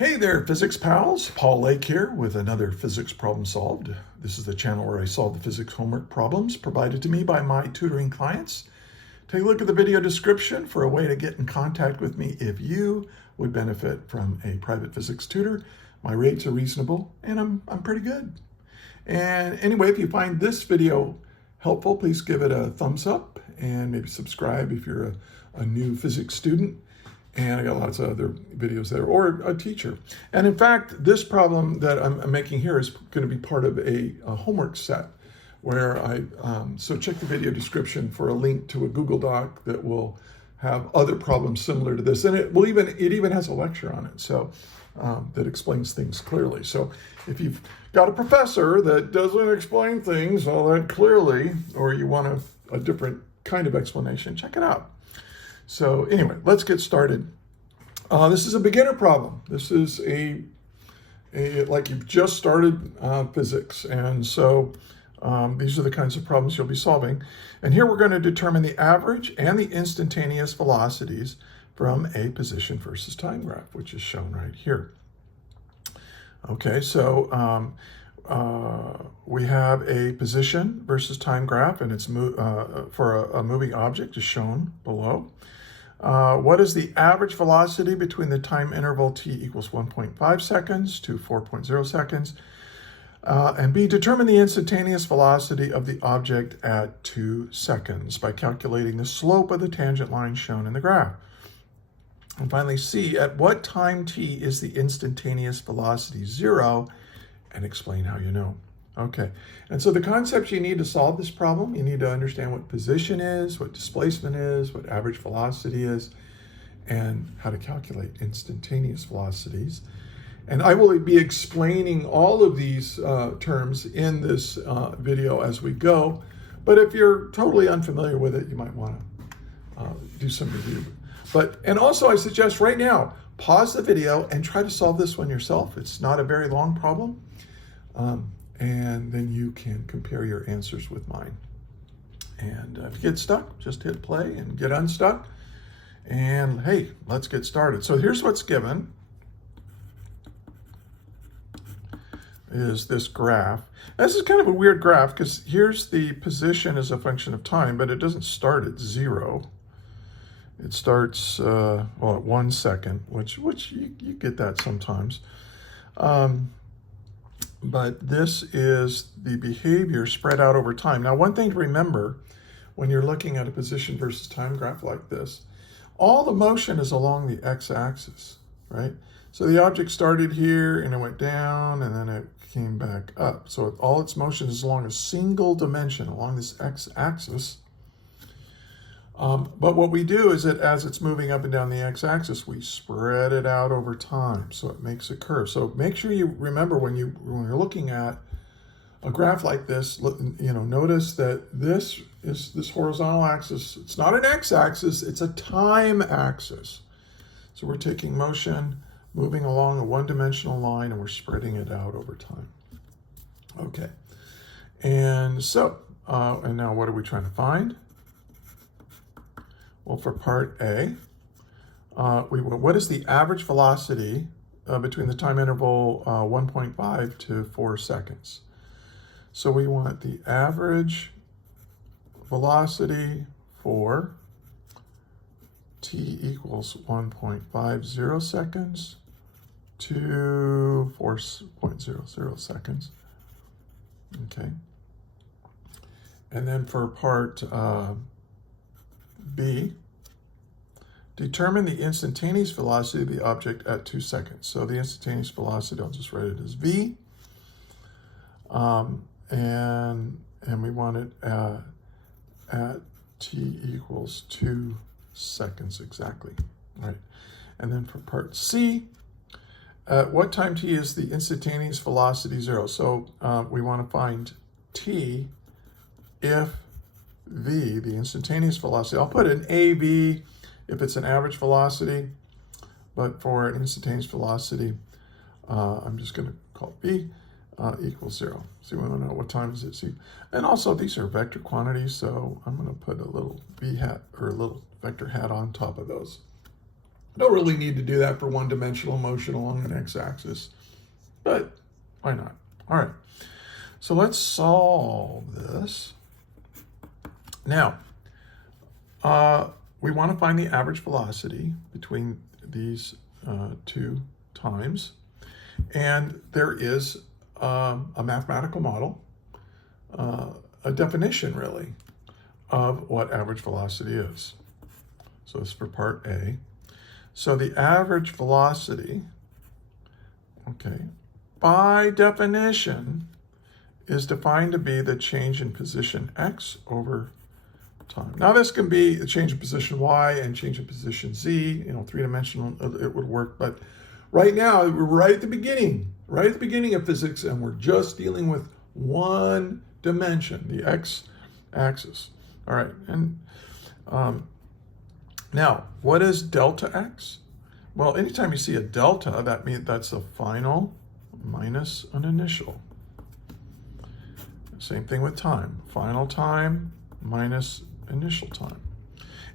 Hey there, physics pals. Paul Lake here with another physics problem solved. This is the channel where I solve the physics homework problems provided to me by my tutoring clients. Take a look at the video description for a way to get in contact with me if you would benefit from a private physics tutor. My rates are reasonable and I'm pretty good. And anyway, if you find this video helpful, please give it a thumbs up and maybe subscribe if you're a new physics student. And I got lots of other videos there, or a teacher. And in fact, this problem that I'm making here is going to be part of a homework set where so check the video description for a link to a Google Doc that will have other problems similar to this. And it even has a lecture on it, so that explains things clearly. So if you've got a professor that doesn't explain things all that clearly, or you want a different kind of explanation, check it out. So anyway, let's get started. This is a beginner problem. This is like you've just started physics. And so these are the kinds of problems you'll be solving. And here we're going to determine the average and the instantaneous velocities from a position versus time graph, which is shown right here. Okay, so we have a position versus time graph, and it's for a moving object is shown below. What is the average velocity between the time interval t equals 1.5 seconds to 4.0 seconds? And B, determine the instantaneous velocity of the object at 2 seconds by calculating the slope of the tangent line shown in the graph. And finally, C, at what time t is the instantaneous velocity 0? And explain how you know. Okay, and so the concepts you need to solve this problem, you need to understand what position is, what displacement is, what average velocity is, and how to calculate instantaneous velocities. And I will be explaining all of these terms in this video as we go, but if you're totally unfamiliar with it, you might want to do some review. And also I suggest right now, pause the video and try to solve this one yourself. It's not a very long problem. And then you can compare your answers with mine. And if you get stuck, just hit play and get unstuck. And hey, let's get started. So here's what's given, is this graph. This is kind of a weird graph because here's the position as a function of time, but it doesn't start at 0. It starts, at 1 second, which you get that sometimes. But this is the behavior spread out over time. Now, one thing to remember when you're looking at a position versus time graph like this, all the motion is along the x-axis, right? So the object started here and it went down and then it came back up. So all its motion is along a single dimension, along this x-axis. But what we do is that as it's moving up and down the x-axis, we spread it out over time, so it makes a curve. So make sure you remember when you're looking at a graph like this, notice that this is this horizontal axis. It's not an x-axis, it's a time axis. So we're taking motion, moving along a one-dimensional line, and we're spreading it out over time. Okay, and so, and now what are we trying to find? Well, for part A, what is the average velocity between the time interval 1.5 to 4 seconds? So we want the average velocity for t equals 1.50 seconds to 4.00 seconds. Okay. And then for part B, determine the instantaneous velocity of the object at 2 seconds. So the instantaneous velocity, I'll just write it as v, and we want it at t equals 2 seconds exactly, right? And then for part C, at what time t is the instantaneous velocity 0? So we want to find t if v, the instantaneous velocity, I'll put an AV if it's an average velocity, but for an instantaneous velocity, I'm just going to call it v equals 0. So we want to know what time is it. See, and also these are vector quantities, so I'm going to put a little v hat or a little vector hat on top of those. Don't really need to do that for one-dimensional motion along an x-axis, but why not? All right, so let's solve this. Now, we want to find the average velocity between these two times, and there is a mathematical model, a definition really, of what average velocity is. So this is for part A. So the average velocity, okay, by definition, is defined to be the change in position x over time. Now this can be a change in position y and change in position z, three-dimensional, it would work, but right now, we're right at the beginning of physics, and we're just dealing with one dimension, the x-axis. All right, and now, what is delta x? Well, anytime you see a delta, that means that's a final minus an initial. Same thing with time. Final time minus initial time.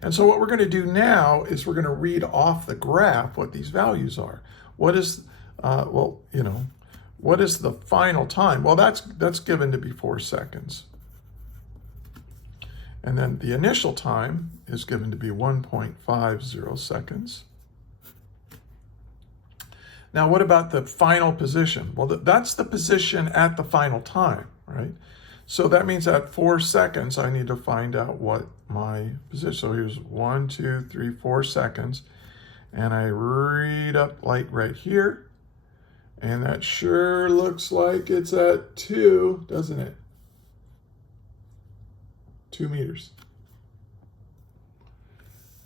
And so what we're going to do now is we're going to read off the graph what these values are. What is, what is the final time? Well, that's given to be 4 seconds. And then the initial time is given to be 1.50 seconds. Now, what about the final position? Well, that's the position at the final time, right? So that means at 4 seconds, I need to find out what my position. So here's 1, 2, 3, 4 seconds. And I read up like right here. And that sure looks like it's at 2, doesn't it? 2 meters.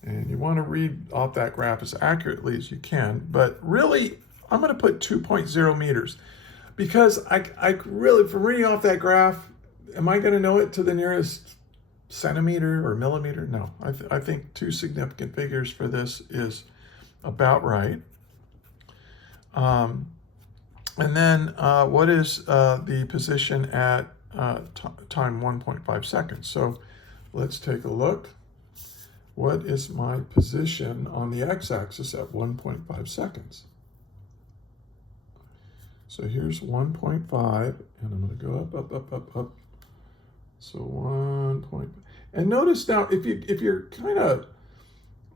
And you want to read off that graph as accurately as you can, but really, I'm going to put 2.0 meters because I really, from reading off that graph, am I going to know it to the nearest centimeter or millimeter? No, I think 2 significant figures for this is about right. And then what is the position at time 1.5 seconds? So let's take a look. What is my position on the x-axis at 1.5 seconds? So here's 1.5, and I'm going to go up. So 1. And notice now, if you're kind of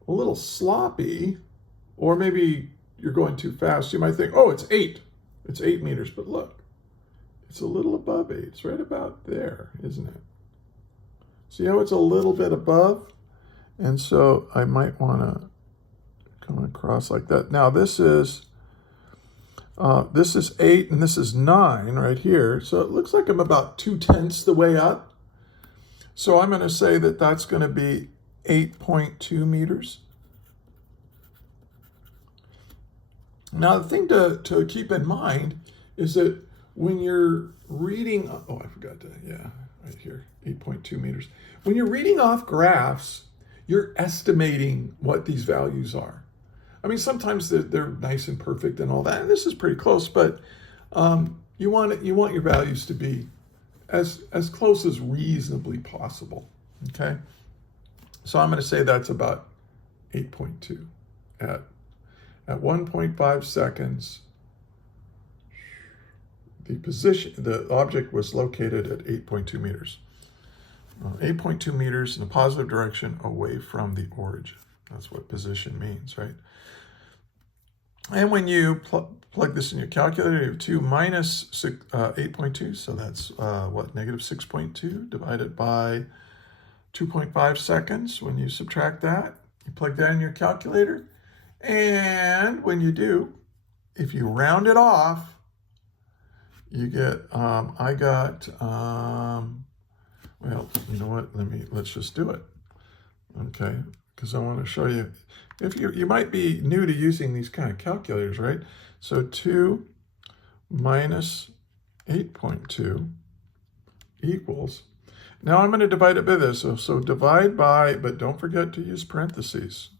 a little sloppy, or maybe you're going too fast, you might think, oh, it's 8. It's 8 meters, but look, it's a little above 8. It's right about there, isn't it? See how it's a little bit above? And so I might want to come across like that. Now this is 8 and this is 9 right here. So it looks like I'm about 2/10 the way up. So I'm going to say that that's going to be 8.2 meters. Now the thing to keep in mind is that when you're reading, oh, I forgot to, yeah, right here, 8.2 meters. When you're reading off graphs, you're estimating what these values are. I mean, sometimes they're nice and perfect and all that, and this is pretty close, but you want your values to be as close as reasonably possible, okay? So I'm going to say that's about 8.2 at 1.5 seconds. The object was located at 8.2 meters. 8.2 meters in a positive direction away from the origin. That's what position means, right? And when you plug this in your calculator, you have 2 minus 8.2, so that's negative 6.2 divided by 2.5 seconds. When you subtract that, you plug that in your calculator, and when you do, if you round it off, you get, I got, well, you know what, let's just do it, okay? Because I want to show you, if you might be new to using these kind of calculators, right? So 2 minus 8.2 equals, now I'm going to divide it by this, so divide by, but don't forget to use parentheses,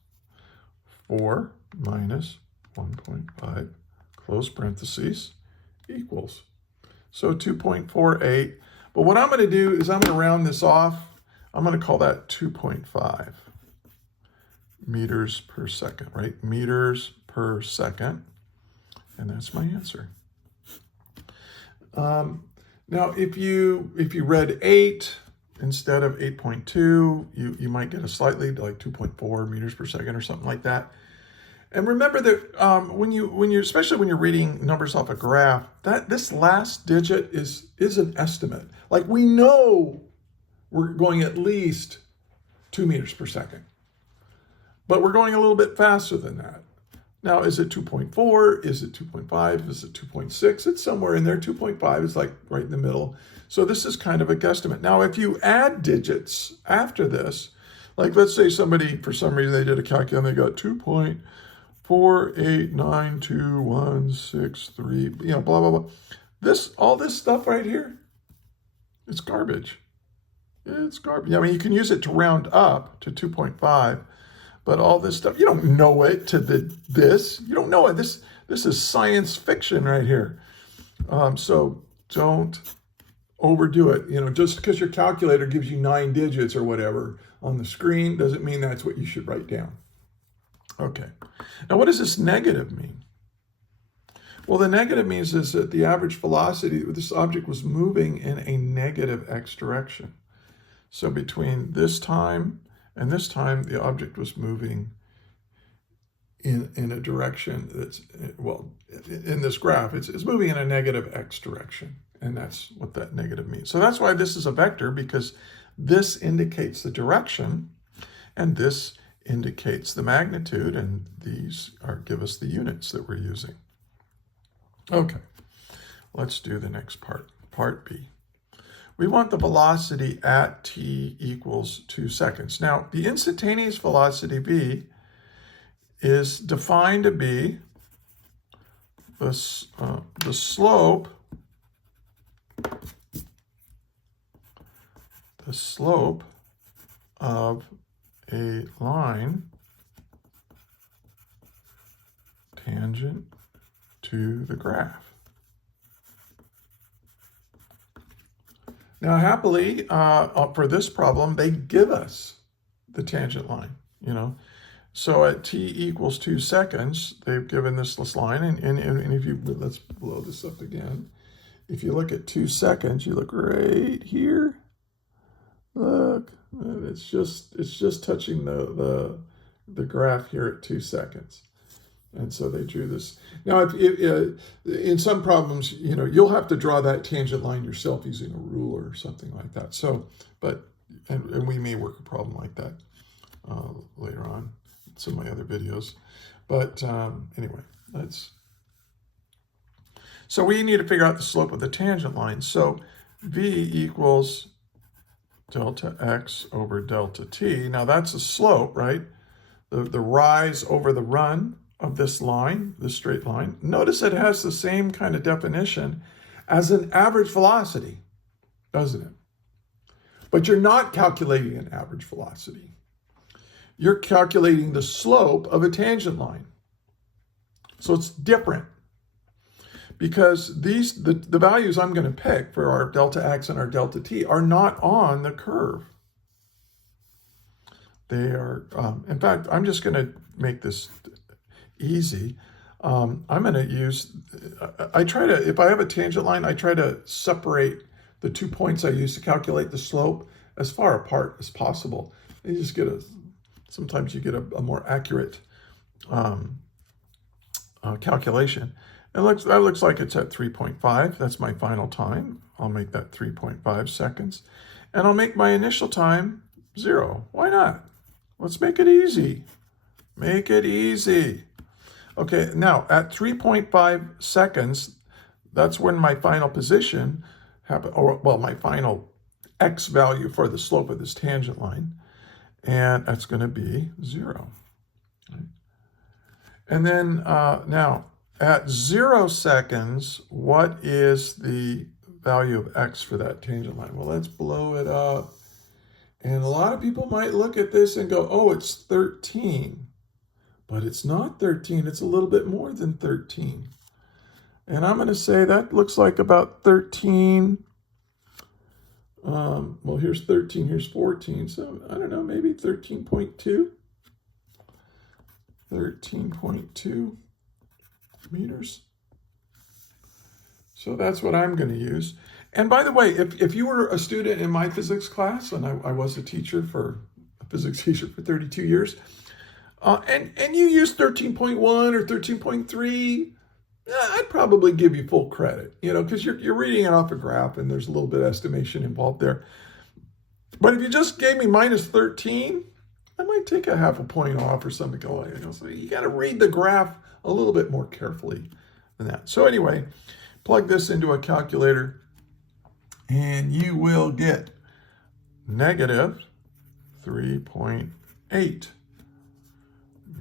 4 minus 1.5, close parentheses, equals. So 2.48. But what I'm going to do is I'm going to round this off. I'm going to call that 2.5. meters per second, right? Meters per second. And that's my answer. Now, if you read 8 instead of 8.2, you might get a slightly like 2.4 meters per second or something like that. And remember that when you especially when you're reading numbers off a graph, that this last digit is an estimate. Like we know we're going at least 2 meters per second, but we're going a little bit faster than that. Now, is it 2.4? Is it 2.5? Is it 2.6? It's somewhere in there. 2.5 is like right in the middle. So this is kind of a guesstimate. Now, if you add digits after this, like let's say somebody, for some reason, they did a calculation and they got 2.4892163, blah, blah, blah. All this stuff right here, it's garbage. It's garbage. I mean, you can use it to round up to 2.5. But all this stuff, you don't know it to this. You don't know it. This is science fiction right here. So don't overdo it. Just because your calculator gives you 9 digits or whatever on the screen doesn't mean that's what you should write down. Okay. Now, what does this negative mean? Well, the negative means is that the average velocity, this object was moving in a negative x direction. So between this time and this time, the object was moving in a direction that's, well, in this graph, it's moving in a negative x direction. And that's what that negative means. So that's why this is a vector, because this indicates the direction, and this indicates the magnitude, and these give us the units that we're using. Okay, let's do the next part, part B. We want the velocity at t equals 2 seconds. Now, the instantaneous velocity v is defined to be the slope of a line tangent to the graph. Now, happily, for this problem, they give us the tangent line, So at t equals 2 seconds, they've given this line, and if you, let's blow this up again. If you look at 2 seconds, you look right here. Look, it's just touching the graph here at 2 seconds. And so they drew this. Now, if in some problems, you'll have to draw that tangent line yourself using a ruler or something like that. So, and we may work a problem like that later on in some of my other videos. But anyway, so we need to figure out the slope of the tangent line. So v equals delta x over delta t. Now that's a slope, right? The rise over the run of this line, this straight line. Notice it has the same kind of definition as an average velocity, doesn't it? But you're not calculating an average velocity. You're calculating the slope of a tangent line. So it's different, because the values I'm going to pick for our delta x and our delta t are not on the curve. They are, in fact, I'm just going to make this easy. I'm going to use, if I have a tangent line, I try to separate the 2 points I use to calculate the slope as far apart as possible. And you just get sometimes you get a more accurate calculation. That looks like it's at 3.5. That's my final time. I'll make that 3.5 seconds. And I'll make my initial time 0. Why not? Let's make it easy. Make it easy. Okay, now at 3.5 seconds, that's when my final position happened, or well, my final x value for the slope of this tangent line, and that's going to be 0. Right? And then now at 0 seconds, what is the value of x for that tangent line? Well, let's blow it up. And a lot of people might look at this and go, oh, it's 13. But it's not 13, it's a little bit more than 13. And I'm going to say that looks like about 13. Well, here's 13, here's 14. So I don't know, maybe 13.2. 13.2 meters. So that's what I'm going to use. And by the way, if you were a student in my physics class, and I was a physics teacher for 32 years, and you use 13.1 or 13.3, I'd probably give you full credit, because you're reading it off a graph and there's a little bit of estimation involved there. But if you just gave me minus 13, I might take a half a point off or something like that. So you got to read the graph a little bit more carefully than that. So anyway, plug this into a calculator and you will get negative 3.8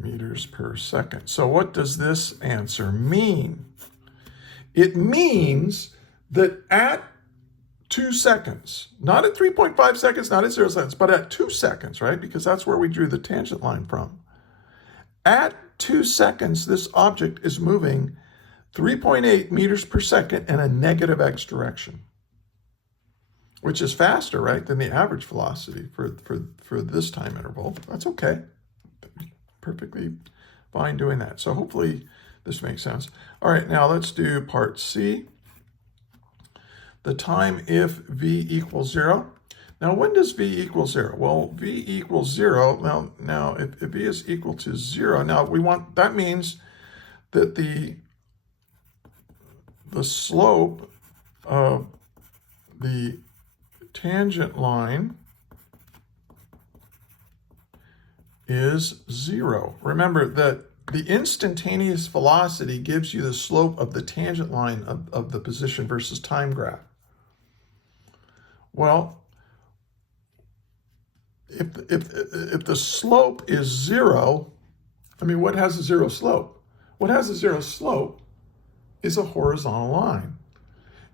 meters per second. So what does this answer mean? It means that at 2 seconds, not at 3.5 seconds, not at 0 seconds, but at 2 seconds, right? Because that's where we drew the tangent line from. At 2 seconds, this object is moving 3.8 meters per second in a negative x direction, which is faster, right, than the average velocity for this time interval. That's okay. Perfectly fine doing that. So hopefully this makes sense. All right, now let's do part C. The time if v equals 0. Now, when does v equal 0? Well, v equals 0. Now if v is equal to 0, now that means that the slope of the tangent line is 0. Remember that the instantaneous velocity gives you the slope of the tangent line of the position versus time graph. Well, if the slope is 0, what has a 0 slope? What has a 0 slope is a horizontal line.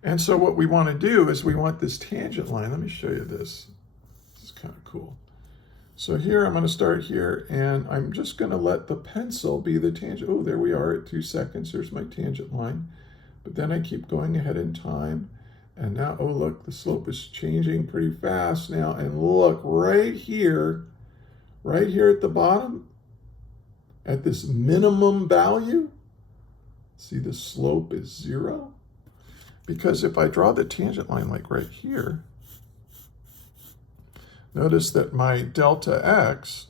And so what we want to do is we want this tangent line. Let me show you this. This is kind of cool. So here I'm going to start here, and I'm just going to let the pencil be the tangent. Oh, there we are at 2 seconds. There's my tangent line. But then I keep going ahead in time. And now, oh, look, the slope is changing pretty fast now. And look, right here at the bottom, at this minimum value, see the slope is 0? Because if I draw the tangent line like right here, notice that my delta x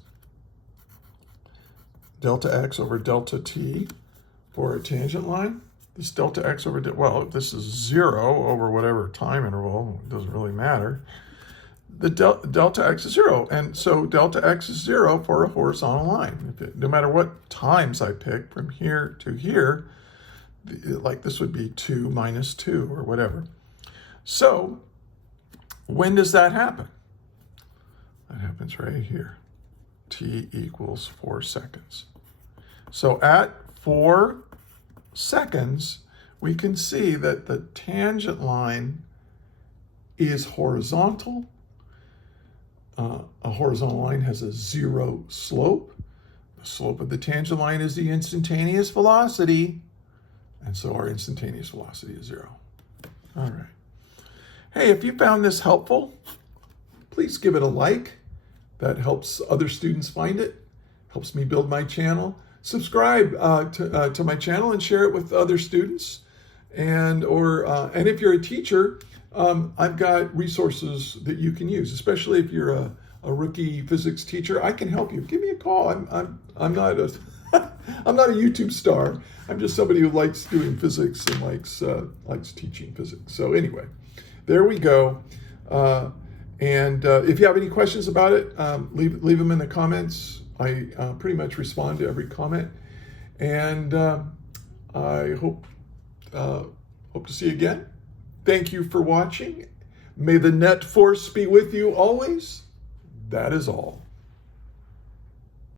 over delta t for a tangent line, this delta x over, if this is 0 over whatever time interval, it doesn't really matter. The delta x is 0, and so delta x is 0 for a horizontal line. No matter what times I pick from here to here, like this would be 2 minus 2 or whatever. So when does that happen? That happens right here. T equals 4 seconds. So at 4 seconds, we can see that the tangent line is horizontal. A horizontal line has a 0 slope. The slope of the tangent line is the instantaneous velocity. And so our instantaneous velocity is 0. All right. Hey, if you found this helpful, please give it a like. That helps other students find it, helps me build my channel. Subscribe to my channel and share it with other students. And if you're a teacher, I've got resources that you can use, especially if you're a rookie physics teacher. I can help you. Give me a call. I'm not a I'm not a YouTube star. I'm just somebody who likes doing physics and likes teaching physics. So anyway, there we go. And if you have any questions about it, leave them in the comments. I pretty much respond to every comment. And I hope to see you again. Thank you for watching. May the net force be with you always. That is all.